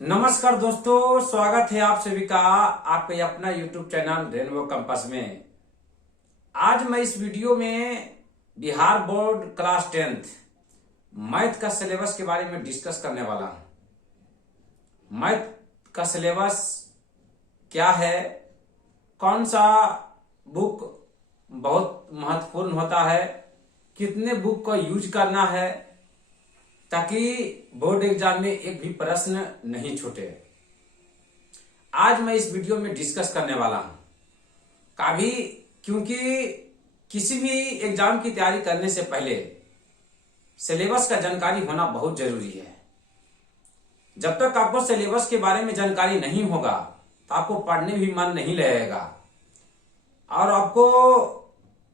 नमस्कार दोस्तों, स्वागत है आप सभी का आपके अपना YouTube चैनल रेनबो कंपास में। आज मैं इस वीडियो में Bihar board class 10th math का सिलेबस के बारे में डिस्कस करने वाला हूं। मैथ का सिलेबस क्या है, कौन सा बुक बहुत महत्वपूर्ण होता है, कितने बुक का यूज करना है ताकि बोर्ड एग्जाम में एक भी प्रश्न नहीं छूटे, आज मैं इस वीडियो में डिस्कस करने वाला हूं। क्योंकि किसी भी एग्जाम की तैयारी करने से पहले सिलेबस का जानकारी होना बहुत जरूरी है। जब तक आपको सिलेबस के बारे में जानकारी नहीं होगा तो आपको पढ़ने भी मन नहीं लगेगा, और आपको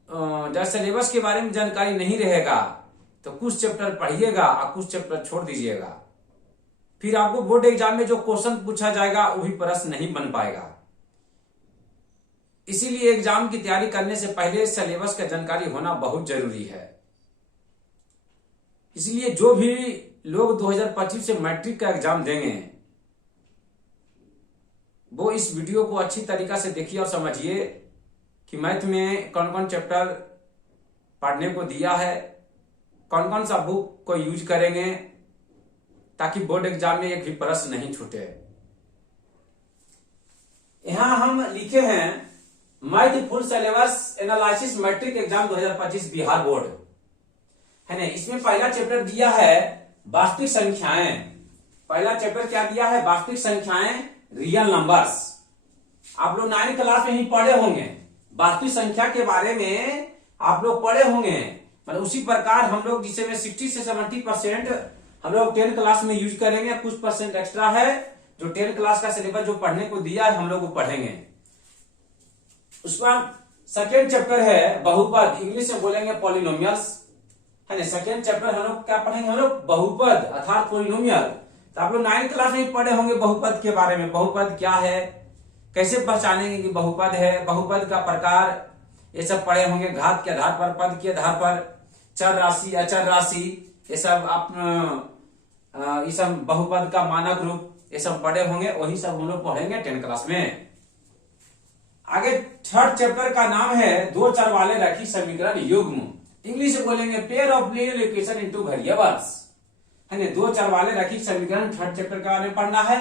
जब सिलेबस के बारे में जानकारी नहीं रहेगा तो कुछ चैप्टर पढ़िएगा और कुछ चैप्टर छोड़ दीजिएगा, फिर आपको बोर्ड एग्जाम में जो क्वेश्चन पूछा जाएगा वो भी प्रश्न नहीं बन पाएगा। इसीलिए एग्जाम की तैयारी करने से पहले सिलेबस का जानकारी होना बहुत जरूरी है। इसलिए जो भी लोग 2025 से मैट्रिक का एग्जाम देंगे वो इस वीडियो को अच्छी तरीका से देखिए और समझिए कि मैथ में कौन कौन चैप्टर पढ़ने को दिया है, कौन कौन सा बुक को यूज करेंगे ताकि बोर्ड एग्जाम में एक भी प्रश्न नहीं छूटे। यहां हम लिखे हैं math full syllabus analysis matric exam 2025 Bihar board है ना। इसमें पहला चैप्टर दिया है वास्तविक संख्याएं। पहला चैप्टर क्या दिया है? वास्तविक संख्याएं, रियल नंबर्स। आप लोग 9th क्लास में ही पढ़े होंगे, वास्तविक संख्या के बारे में आप लोग पढ़े होंगे। मतलब उसी प्रकार हम लोग जिसे में 60 से 70% हम लोग 10th क्लास में यूज करेंगे, कुछ परसेंट एक्स्ट्रा है जो 10th क्लास का सिलेबस जो पढ़ने को दिया है हम लोग वो पढ़ेंगे। उसका सेकेंड चैप्टर है बहुपद, इंग्लिश में बोलेंगे पॉलिनोमियल्स है ना। सेकेंड चैप्टर हम लोग क्या पढ़ेंगे? हम लोग बहुपद अर्थात पॉलिनोमियल। तो आप लोग 9th क्लास में पढ़े होंगे बहुपद के बारे में। बहुपद क्या है, कैसे पहचानेंगे कि बहुपद है, बहुपद का प्रकार, ये सब पढ़े होंगे। घात के आधार पर, पद के आधार पर, चर राशि, अचर राशि, ये सब आप ये सब बहुपद का मानक रूप, ये सब पढ़े होंगे। वही सब हम लोग पढ़ेंगे 10th क्लास में। आगे थर्ड चैप्टर का नाम है दो चर वाले रैखिक समीकरण युग्म, इंग्लिश में बोलेंगे pair of linear equation into variables है ना। दो चर वाले रैखिक समीकरण थर्ड चैप्टर के बारे में पढ़ना है।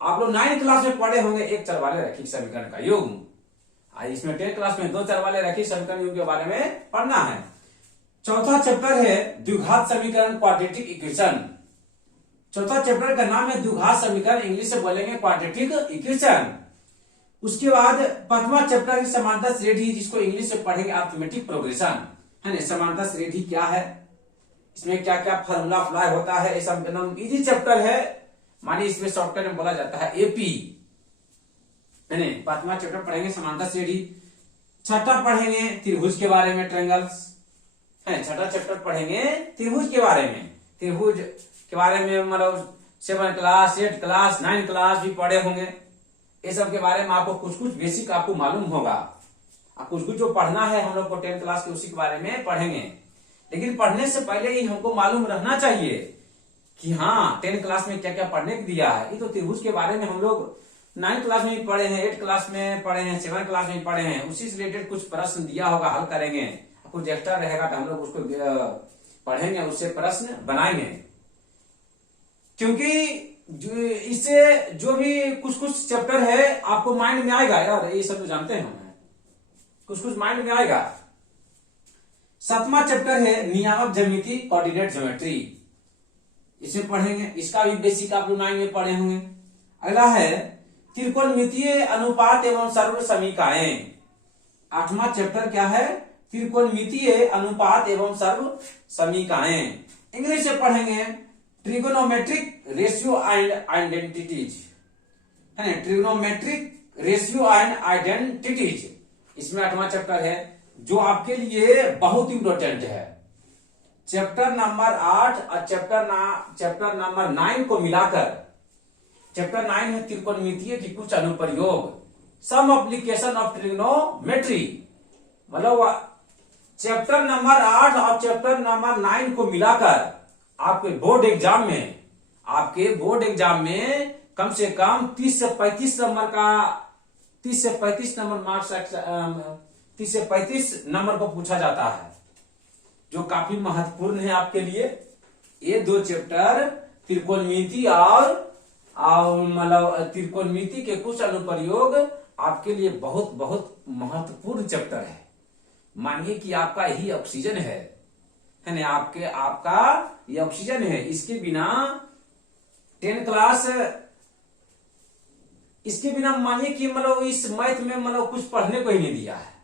आप लोग 9th क्लास में पढ़े होंगे एक चर वाले रैखिक समीकरण का युग्म। इसमें 10th क्लास में दो चर वाले रैखिक समीकरण युग्म के बारे में पढ़ना है। चौथा चैप्टर है द्विघात समीकरण, क्वाड्रेटिक इक्वेशन। चौथा चैप्टर का नाम है द्विघात समीकरण, इंग्लिश से बोलेंगे क्वाड्रेटिक इक्वेशन। उसके बाद पांचवा चैप्टर है समांतर श्रेणी, जिसको इंग्लिश में पढ़ेंगे अरिथमेटिक प्रोग्रेशन है ना। समांतर श्रेणी क्या है, इसमें क्या क्या फॉर्मूला अप्लाई होता है, ये सब एकदम इजी चैप्टर है। मानिए इसमें शॉर्टकट में बोला जाता है एपी है ना। पांचवा चैप्टर पढ़ेंगे समांतर श्रेणी। छठा पढ़ेंगे त्रिभुज के बारे में, ट्रायंगल्स है। छठा चैप्टर पढ़ेंगे त्रिभुज के बारे में। त्रिभुज के बारे में मतलब 7th class, 8th class, 9th class भी पढ़े होंगे। ये सब के बारे में आपको कुछ कुछ बेसिक आपको मालूम होगा। कुछ कुछ जो पढ़ना है हम लोग को 10th क्लास के उसी के बारे में पढ़ेंगे। लेकिन पढ़ने से पहले ही हमको मालूम रहना चाहिए कि हाँ 10th क्लास में क्या क्या पढ़ने को दिया है। ये तो त्रिभुज के बारे में हम लोग 9th क्लास में भी पढ़े हैं, 8th क्लास में पढ़े हैं, 7th क्लास में पढ़े हैं। उसी से रिलेटेड कुछ प्रश्न दिया होगा, हल करेंगे। कुछ एक्स्ट्रा रहेगा तो हम लोग उसको पढ़ेंगे, उससे प्रश्न बनाएंगे। क्योंकि इससे जो भी कुछ कुछ चैप्टर है आपको माइंड में आएगा। यार ये सब तो जानते हैं हम, कुछ कुछ माइंड में आएगा। सातवां चैप्टर है नियामक ज्यामिति, कोऑर्डिनेट ज्योमेट्री, इसमें पढ़ेंगे। इसका भी बेसिक आप लोग 9 में पढ़े होंगे। अगला है त्रिकोणमितीय अनुपात एवं सर्व समीकरण। 8वां चैप्टर क्या है? त्रिकोणमितीय अनुपात एवं सर्व समीकरण। इंग्लिश से पढ़ेंगे ट्रिगोनोमेट्रिक रेशियो एंड आइडेंटिटीज है ना। ट्रिगोनोमेट्रिक रेशियो एंड आइडेंटिटीज इसमें 8वां चैप्टर है, जो आपके लिए बहुत इंपॉर्टेंट है। चैप्टर नंबर 8 और चैप्टर नंबर 9 को मिलाकर चैप्टर 9 है त्रिकोणमितीय की कुछ अनुप्रयोग, सम एप्लीकेशन ऑफ ट्रिग्नोमेट्री। मतलब चैप्टर नंबर 8 और चैप्टर नंबर 9 को मिलाकर आपके बोर्ड एग्जाम में कम से कम 30 से 35 नंबर का 30 से 35 नंबर मार्क्स 30 से 35 नंबर को पूछा जाता है, जो काफी महत्वपूर्ण है आपके लिए। ये दो चैप्टर त्रिकोणमिति और मतलब त्रिकोणमिति के कुछ अनुप्रयोग आपके लिए बहुत बहुत महत्वपूर्ण चैप्टर है। मानिए कि आपका यही ऑक्सीजन है ना, आपका ये ऑक्सीजन है। इसके बिना 10 क्लास, इसके बिना मानिए कि मतलब इस मैथ में मतलब कुछ पढ़ने को ही नहीं दिया है।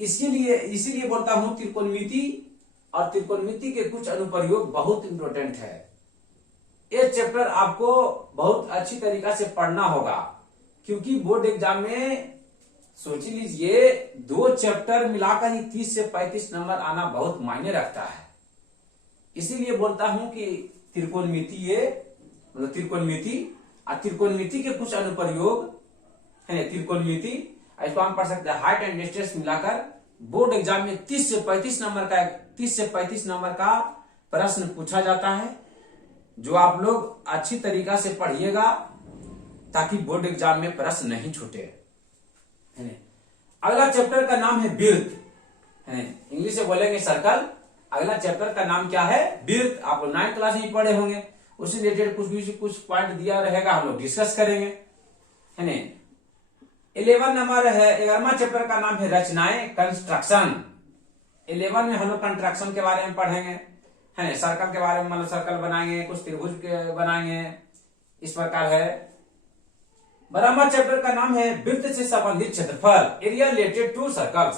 इसीलिए बोलता हूं त्रिकोणमिति और त्रिकोणमिति के कुछ अनुप्रयोग बहुत इंपॉर्टेंट है। ये चैप्टर आपको बहुत अच्छी तरीका से पढ़ना होगा, क्योंकि बोर्ड एग्जाम में सोच लीजिए 2 चैप्टर मिलाकर ही 30 से 35 नंबर आना बहुत मायने रखता है। इसीलिए बोलता हूं कि त्रिकोणमिति मतलब त्रिकोणमिति के कुछ अनुप्रयोग है। त्रिकोणमिति इसको हम पढ़ सकते हैं, हाइट एंड डिस्टेंस मिलाकर बोर्ड एग्जाम में 30 से 35 नंबर का प्रश्न पूछा जाता है, जो आप लोग अच्छी तरीका से पढ़िएगा ताकि बोर्ड एग्जाम में प्रश्न नहीं छूटे। अगला चैप्टर का नाम है वृत्त, इंग्लिश से बोलेंगे सर्कल। अगला चैप्टर का नाम क्या है? वृत्त। आप 9th क्लास में पढ़े होंगे, उससे रिलेटेड कुछ पॉइंट दिया रहेगा, हम लोग डिस्कस करेंगे, है ना। 11 नंबर है, 11वां चैप्टर का नाम है रचनाएं, कंस्ट्रक्शन। 11 में हम लोग कंस्ट्रक्शन के बारे में पढ़ेंगे, है। सर्कल के बारे में, मतलब सर्कल बनाएंगे, कुछ त्रिभुज के बनाएंगे, इस प्रकार है। 12वां चैप्टर का नाम है वृत्त से संबंधित क्षेत्रफल, एरिया रिलेटेड टू सर्कल्स,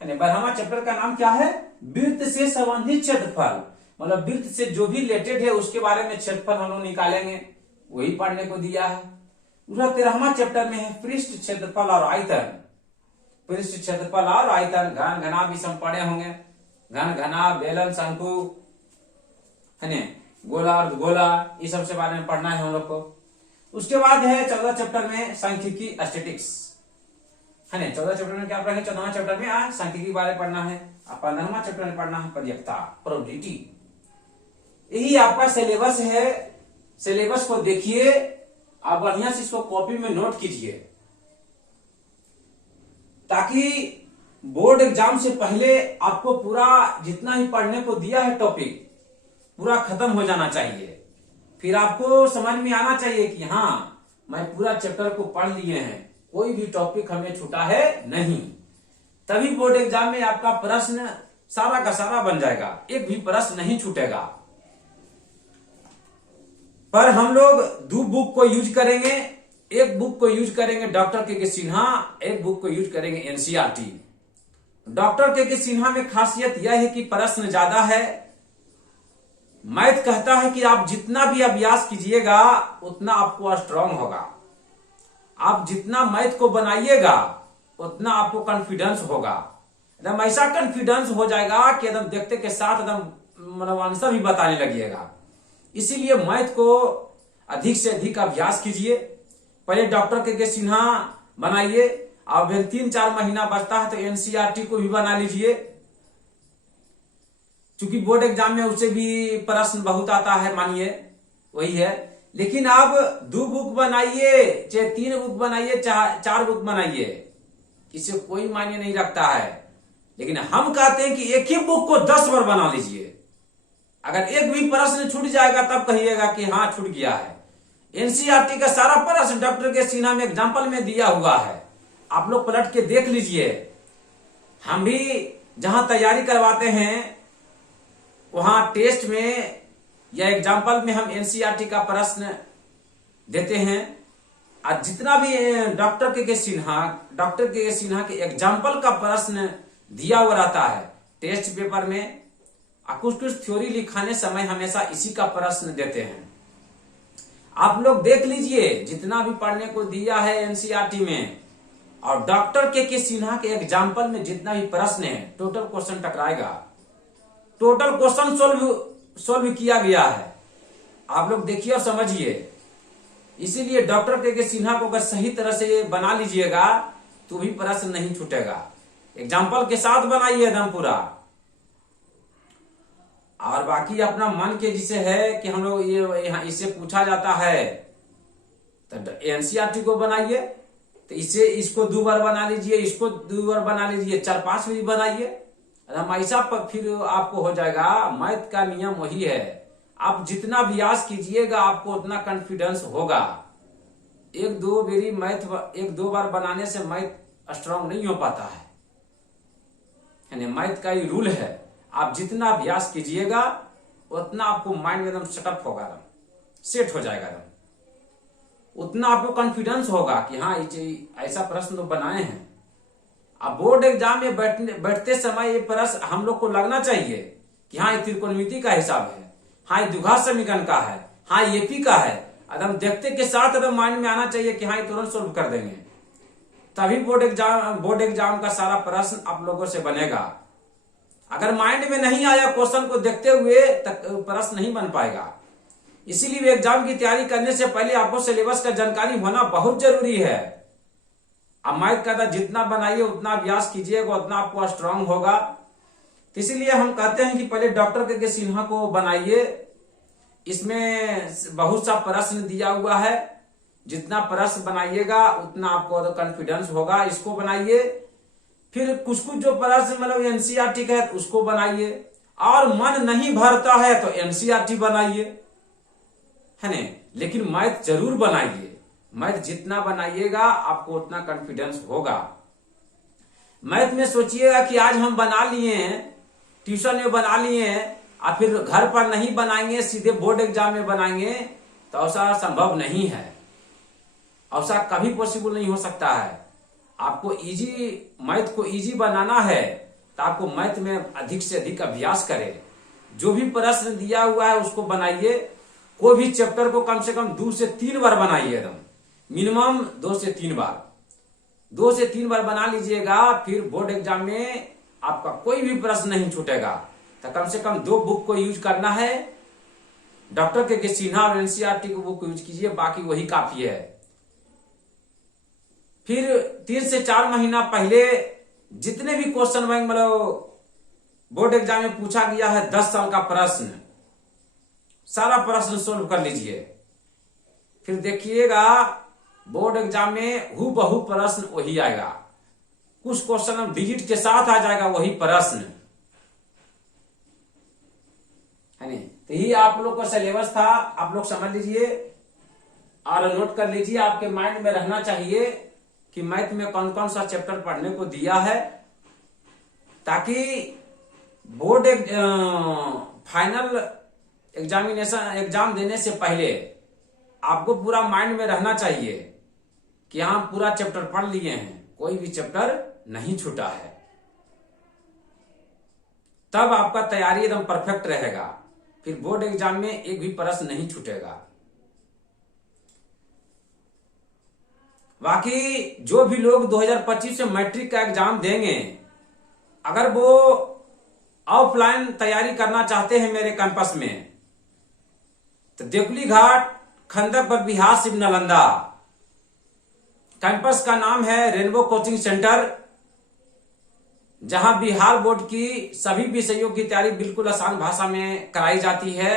है ना। 12वां चैप्टर का नाम क्या है? वृत्त से संबंधित क्षेत्रफल, मतलब वृत्त से जो भी रिलेटेड है उसके बारे में क्षेत्रफल हम लोग निकालेंगे, वही पढ़ने को दिया है। 13वां चैप्टर में है पृष्ठ क्षेत्रफल और आयतन। पृष्ठ क्षेत्रफल और आयतन, घन घना भी हम पढ़े होंगे, घन घना, बेलन, शंकु, है ना, गोला और गोला, इस सब से बारे में पढ़ना है हम लोग को। उसके बाद है 14 चैप्टर में सांख्यिकी, स्टैटिस्टिक्स, है ना। 14 चैप्टर में क्या पढ़ेंगे? 14वां चैप्टर में सांख्यिकी के बारे में पढ़ना है। 15वां चैप्टर में पढ़ना है पर्याप्तता, प्रोबेबिलिटी। यही आपका सिलेबस है। सिलेबस को देखिए, आप बढ़िया से इसको कॉपी में नोट कीजिए, ताकि बोर्ड एग्जाम से पहले आपको पूरा जितना ही पढ़ने को दिया है टॉपिक पूरा खत्म हो जाना चाहिए। फिर आपको समझ में आना चाहिए कि हाँ, मैं पूरा चैप्टर को पढ़ लिए हैं, कोई भी टॉपिक हमें छूटा है नहीं। तभी बोर्ड एग्जाम में आपका प्रश्न सारा का सारा बन जाएगा, एक भी प्रश्न नहीं छूटेगा। पर हम लोग 2 बुक को यूज करेंगे। एक बुक को यूज करेंगे डॉक्टर के सिन्हा, एक बुक को यूज करेंगे एनसीईआरटी। डॉक्टर के सिन्हा में खासियत यह है कि प्रश्न ज्यादा है। मैथ कहता है कि आप जितना भी अभ्यास कीजिएगा उतना आपको स्ट्रांग होगा। आप जितना मैथ को बनाइएगा उतना आपको कॉन्फिडेंस होगा, एकदम ऐसा कॉन्फिडेंस हो जाएगा कि एकदम देखते के साथ एकदम मतलब आंसर भी बताने लगिएगा। इसीलिए मैथ को अधिक से अधिक अभ्यास कीजिए। पहले डॉक्टर के सिन्हा बनाइए, अब 3-4 महीना बचता है तो एनसीईआरटी को भी बना लीजिए, क्योंकि बोर्ड एग्जाम में उससे भी प्रश्न बहुत आता है, मानिए वही है। लेकिन आप 2 बुक बनाइए, चाहे 3 बुक बनाइए, चाहे 4 बुक बनाइए, इससे कोई मायने नहीं रखता है। लेकिन हम कहते हैं कि एक ही बुक को 10 बार बना लीजिए। अगर एक भी प्रश्न छूट जाएगा तब कहिएगा कि हाँ छूट गया है। एनसीईआरटी का सारा प्रश्न डॉक्टर के सिन्हा में एग्जाम्पल में दिया हुआ है, आप लोग पलट के देख लीजिए। हम भी जहां तैयारी करवाते हैं वहां टेस्ट में या एग्जाम्पल में हम एनसीईआरटी का प्रश्न देते हैं। और जितना भी डॉक्टर के सिन्हा के एग्जाम्पल का प्रश्न दिया हुआ रहता है टेस्ट पेपर में, कुछ थ्योरी लिखाने समय हमेशा इसी का प्रश्न देते हैं। आप लोग देख लीजिए, जितना भी पढ़ने को दिया है एनसीईआरटी में और डॉक्टर के सिन्हा के एग्जाम्पल में जितना भी प्रश्न है, टोटल क्वेश्चन टकराएगा, टोटल क्वेश्चन सोल्व किया गया है। आप लोग देखिए और समझिए। इसीलिए डॉक्टर के सिन्हा को अगर सही तरह से बना लीजिएगा तो भी प्रश्न नहीं छूटेगा। एग्जाम्पल के साथ बनाइए एकदम पूरा। और बाकी अपना मन के जिसे है कि हम लोग ये इससे पूछा जाता है तो एनसीईआरटी को बनाइए, तो इसे इसको 2 बार बना लीजिए, इसको 2 बार बना लीजिए, 4-5 भी बनाइए। हमेशा फिर आपको हो जाएगा। मैथ का नियम वही है, आप जितना अभ्यास कीजिएगा आपको उतना कॉन्फिडेंस होगा। 1-2 बार बनाने से मैथ स्ट्रांग नहीं हो पाता है। यानी मैथ का ही रूल है, आप जितना अभ्यास कीजिएगा उतना आपको माइंड में एकदम सेटअप होगा, सेट हो जाएगा, उतना आपको कॉन्फिडेंस होगा कि हाँ ऐसा प्रश्न तो बनाए हैं। अब बोर्ड एग्जाम में बैठते समय ये प्रश्न हम लोग को लगना चाहिए कि हाँ ये त्रिकोणमिति का हिसाब है, हाँ ये द्विघात समीकरण का है, हाँ ये एपी का है। एकदम देखते के साथ एकदम माइंड में आना चाहिए कि हाँ ये तुरंत सोल्व कर देंगे, तभी बोर्ड एग्जाम का सारा प्रश्न आप लोगों से बनेगा। अगर माइंड में नहीं आया क्वेश्चन को देखते हुए तक प्रश्न नहीं बन पाएगा। इसीलिए एग्जाम की तैयारी करने से पहले आपको सिलेबस का जानकारी होना बहुत जरूरी है। अब मैथ का था जितना बनाइए उतना अभ्यास कीजिएगा उतना आपको स्ट्रांग होगा। तो इसीलिए हम कहते हैं कि पहले डॉक्टर के सिन्हा को बनाइए, इसमें बहुत सा प्रश्न दिया हुआ है, जितना प्रश्न बनाइएगा उतना आपको कॉन्फिडेंस होगा। इसको बनाइए, फिर कुछ जो प्रश्न मतलब एनसीईआरटी का है उसको बनाइए, और मन नहीं भरता है तो एनसीईआरटी बनाइए, है ना। लेकिन मैथ जरूर बनाइए, मैथ जितना बनाइएगा आपको उतना कॉन्फिडेंस होगा। मैथ में सोचिएगा कि आज हम बना लिए हैं, ट्यूशन में बना लिए हैं, और फिर घर पर नहीं बनाएंगे, सीधे बोर्ड एग्जाम में बनाएंगे, तो ऐसा संभव नहीं है, ऐसा कभी पॉसिबल नहीं हो सकता है। आपको मैथ को इजी बनाना है तो आपको मैथ में अधिक से अधिक अभ्यास करें। जो भी प्रश्न दिया हुआ है उसको बनाइए। कोई भी चैप्टर को कम से कम 2 से 3 बार बनाइए, एकदम मिनिमम 2 से 3 बार, 2 से 3 बार बना लीजिएगा। फिर बोर्ड एग्जाम में आपका कोई भी प्रश्न नहीं छूटेगा। तो कम से कम 2 बुक को यूज करना है, डॉक्टर के सिन्हा और एनसीईआरटी को बुक यूज कीजिए, बाकी वही काफी है। फिर 3 से 4 महीना पहले जितने भी क्वेश्चन बैंक मतलब बोर्ड एग्जाम में पूछा गया है 10 साल का प्रश्न, सारा प्रश्न सोल्व कर लीजिए। फिर देखिएगा बोर्ड एग्जाम में हूबहू प्रश्न वही आएगा, कुछ क्वेश्चन डिजिट के साथ आ जाएगा वही प्रश्न, है नहीं। तो ये आप लोग का सिलेबस था, आप लोग समझ लीजिए और नोट कर लीजिए। आपके माइंड में रहना चाहिए कि मैथ में कौन कौन सा चैप्टर पढ़ने को दिया है, ताकि बोर्ड फाइनल एग्जाम देने से पहले आपको पूरा माइंड में रहना चाहिए कि हाँ पूरा चैप्टर पढ़ लिए हैं, कोई भी चैप्टर नहीं छूटा है। तब आपका तैयारी एकदम परफेक्ट रहेगा, फिर बोर्ड एग्जाम में एक भी प्रश्न नहीं छूटेगा। बाकी जो भी लोग 2025 में मैट्रिक का एग्जाम देंगे, अगर वो ऑफलाइन तैयारी करना चाहते हैं मेरे कैंपस में, तो देवली घाट खंदक पर बिहार शिव नालंदा कैंपस का नाम है रेनबो कोचिंग सेंटर, जहां बिहार बोर्ड की सभी विषयों की तैयारी बिल्कुल आसान भाषा में कराई जाती है।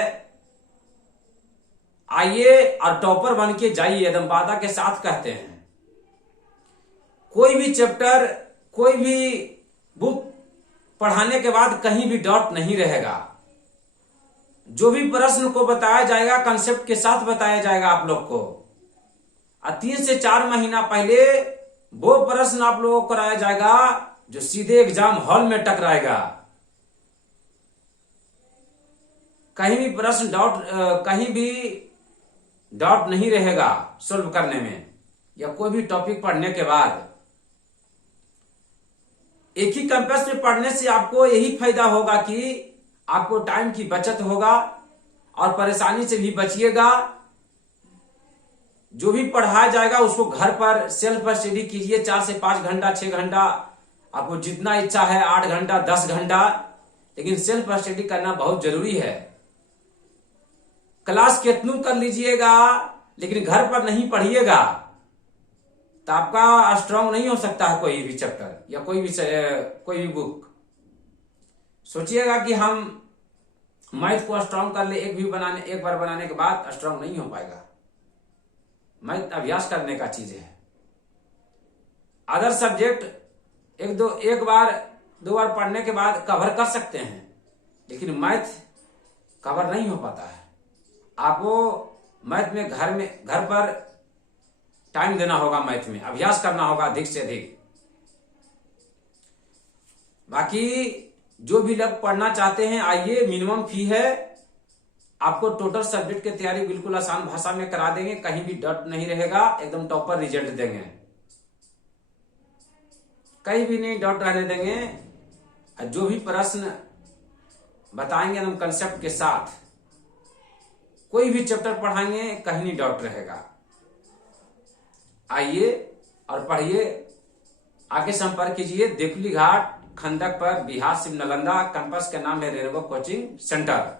आइए और टॉपर बन के जाइए, एकदम वादा के साथ कहते हैं। कोई भी चैप्टर, कोई भी बुक पढ़ाने के बाद कहीं भी डाउट नहीं रहेगा। जो भी प्रश्न को बताया जाएगा कंसेप्ट के साथ बताया जाएगा आप लोग को, और 3 से 4 महीना पहले वो प्रश्न आप लोगों को कराया जाएगा जो सीधे एग्जाम हॉल में टकराएगा। कहीं भी प्रश्न कहीं भी डाउट नहीं रहेगा सोल्व करने में, या कोई भी टॉपिक पढ़ने के बाद। एक ही कैंपस में पढ़ने से आपको यही फायदा होगा कि आपको टाइम की बचत होगा और परेशानी से भी बचिएगा। जो भी पढ़ाया जाएगा उसको घर पर सेल्फ स्टडी कीजिए, 4 से 5 घंटा, 6 घंटा, आपको जितना इच्छा है, 8 घंटा, 10 घंटा, लेकिन सेल्फ स्टडी करना बहुत जरूरी है। क्लास कितनू कर लीजिएगा लेकिन घर पर नहीं पढ़िएगा तो आपका स्ट्रांग नहीं हो सकता है कोई भी चैप्टर या कोई भी बुक। सोचिएगा कि हम मैथ को स्ट्रांग कर ले, एक बार बनाने के बाद स्ट्रांग नहीं हो पाएगा। मैथ अभ्यास करने का चीज है। अदर सब्जेक्ट एक बार दो बार पढ़ने के बाद कवर कर सकते हैं, लेकिन मैथ कवर नहीं हो पाता है। आपको मैथ में घर पर टाइम देना होगा, मैथ में अभ्यास करना होगा अधिक से अधिक। बाकी जो भी लोग पढ़ना चाहते हैं आइए, मिनिमम फी है। आपको टोटल सब्जेक्ट की तैयारी बिल्कुल आसान भाषा में करा देंगे, कहीं भी डर नहीं रहेगा, एकदम टॉपर रिजल्ट देंगे, कहीं भी नहीं डाउट रहने देंगे। जो भी प्रश्न बताएंगे एकदम कंसेप्ट के साथ, कोई भी चैप्टर पढ़ाएंगे कहीं नहीं डाउट रहेगा। आइए और पढ़िए। आगे संपर्क कीजिए देकुली घाट खंडक पर बिहार सिम नालंदा। कैंपस का नाम है रेनबो कोचिंग सेंटर।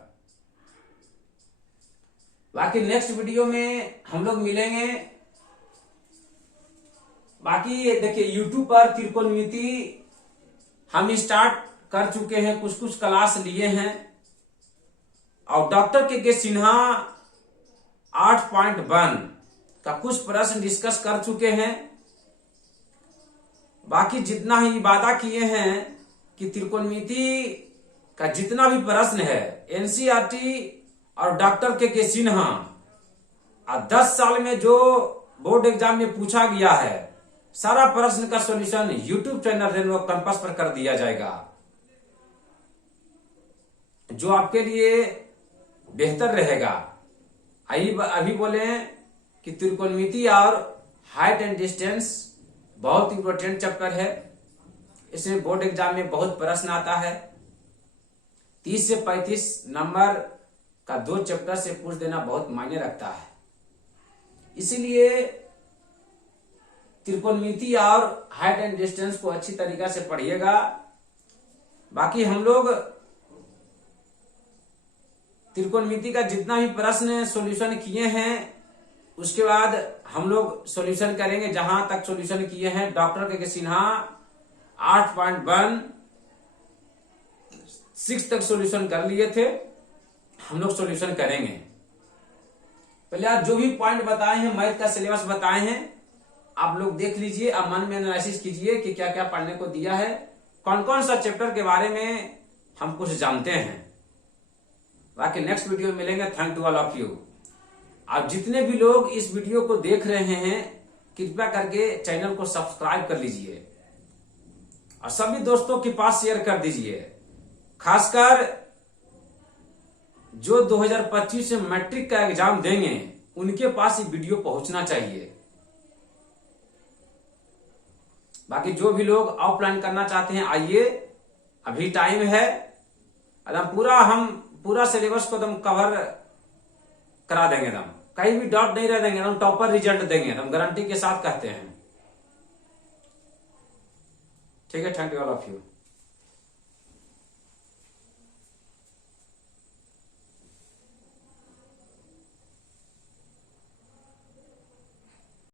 बाकी नेक्स्ट वीडियो में हम लोग मिलेंगे। बाकी देखिए यूट्यूब पर त्रिकोणमिति हम स्टार्ट कर चुके हैं, कुछ कुछ क्लास लिए हैं, और डॉक्टर के सिन्हा 8.1 का कुछ प्रश्न डिस्कस कर चुके हैं। बाकी जितना ही वादा किए हैं कि त्रिकोणमिति का जितना भी प्रश्न है एनसीईआरटी और डॉक्टर के सिन्हा 10 साल में जो बोर्ड एग्जाम में पूछा गया है, सारा प्रश्न का solution YouTube channel rainbow campus पर कर दिया जाएगा, जो आपके लिए बेहतर रहेगा। अभी बोले कि त्रिकोणमिति और हाइट एंड डिस्टेंस बहुत इंपॉर्टेंट चैप्टर है। इसमें बोर्ड एग्जाम में बहुत प्रश्न आता है। 30 से 35 नंबर का 2 चैप्टर से पूछ देना बहुत मायने रखता है। इसीलिए त्रिकोणमिति और हाइट एंड डिस्टेंस को अच्छी तरीका से पढ़िएगा। बाकी हम लोग त्रिकोणमिति का जितना भी प्रश्न सॉल्यूशन किए हैं, उसके बाद हम लोग सॉल्यूशन करेंगे। जहां तक सॉल्यूशन किए हैं डॉक्टर के सिन्हा 8.1 6 तक सॉल्यूशन कर लिए थे, हम लोग सॉल्यूशन करेंगे। पहले आप जो भी पॉइंट बताए हैं, मैथ का सिलेबस बताए हैं, आप लोग देख लीजिए, अब मन में एनालिसिस कीजिए कि क्या क्या पढ़ने को दिया है, कौन कौन सा चैप्टर के बारे में हम कुछ जानते हैं। बाकी नेक्स्ट वीडियो में मिलेंगे। Thank to all of you. आप जितने भी लोग इस वीडियो को देख रहे हैं, कृपया करके चैनल को सब्सक्राइब कर लीजिए और सभी दोस्तों के पास शेयर कर दीजिए। खासकर जो 2025 में मैट्रिक का एग्जाम देंगे, उनके पास ये वीडियो पहुंचना चाहिए। बाकी जो भी लोग ऑफलाइन करना चाहते हैं आइए, अभी टाइम है। एकदम हम पूरा सिलेबस को एकदम कवर करा देंगे, एकदम कहीं भी डाउट नहीं रह देंगे, एकदम टॉपर रिजल्ट देंगे, एकदम गारंटी के साथ कहते हैं। ठीक है, thank you all of you.